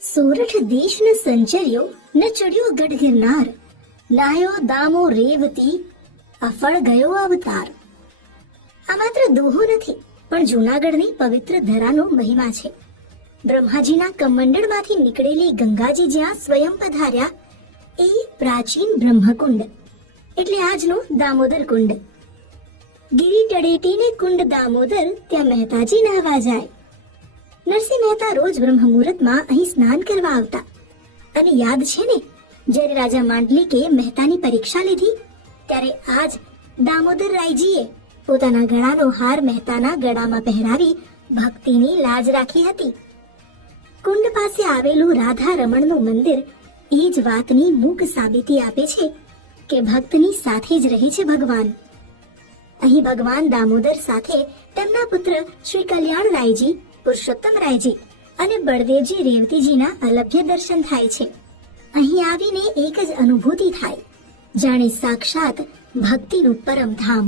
સોરઠ દેશ ન સંચર્યો ન ચડ્યો ગઢ ગિરનાર, નાયો દામો રેવતી અફળ ગયો અવતાર. આ માત્ર દોહો નથી, પણ જૂનાગઢની પવિત્ર ધરાનો મહિમા છે. બ્રહ્માજીના કમંડળમાંથી નીકળેલી ગંગાજી જ્યાં સ્વયં પધાર્યા એ પ્રાચીન બ્રહ્મકુંડ એટલે આજનો દામોદર કુંડ. ગિરી તળેટીને કુંડ દામોદર, ત્યાં મહેતાજી નાહવા જાય. નરસિંહ મહેતા રોજ બ્રહ્મ મુહૂર્તમાં અહીં સ્નાન કરવા આવતા. અને યાદ છે ને, જ્યારે રાજા માંડલિકે મહેતાની પરીક્ષા લીધી ત્યારે આજ દામોદર રાયજીએ પોતાના ગળાનો હાર મહેતાના ગળામાં પહેરાવી ભક્તિની લાજ રાખી હતી. કુંડ પાસે આવેલું રાધા રમણનું મંદિર એ જ વાતની મૂક સાબિતી આપે છે કે ભક્તની સાથે જ રહે છે ભગવાન. અહીં ભગવાન દામોદર સાથે તેમના પુત્ર શ્રી કલ્યાણ રાયજી, પુરુષોત્તમ રાયજી અને બળદેવજી રેવતીજીના અલભ્ય દર્શન થાય છે. અહીં આવીને એક જ અનુભૂતિ થાય, જાણે સાક્ષાત ભક્તિરૂપ પરમધામ.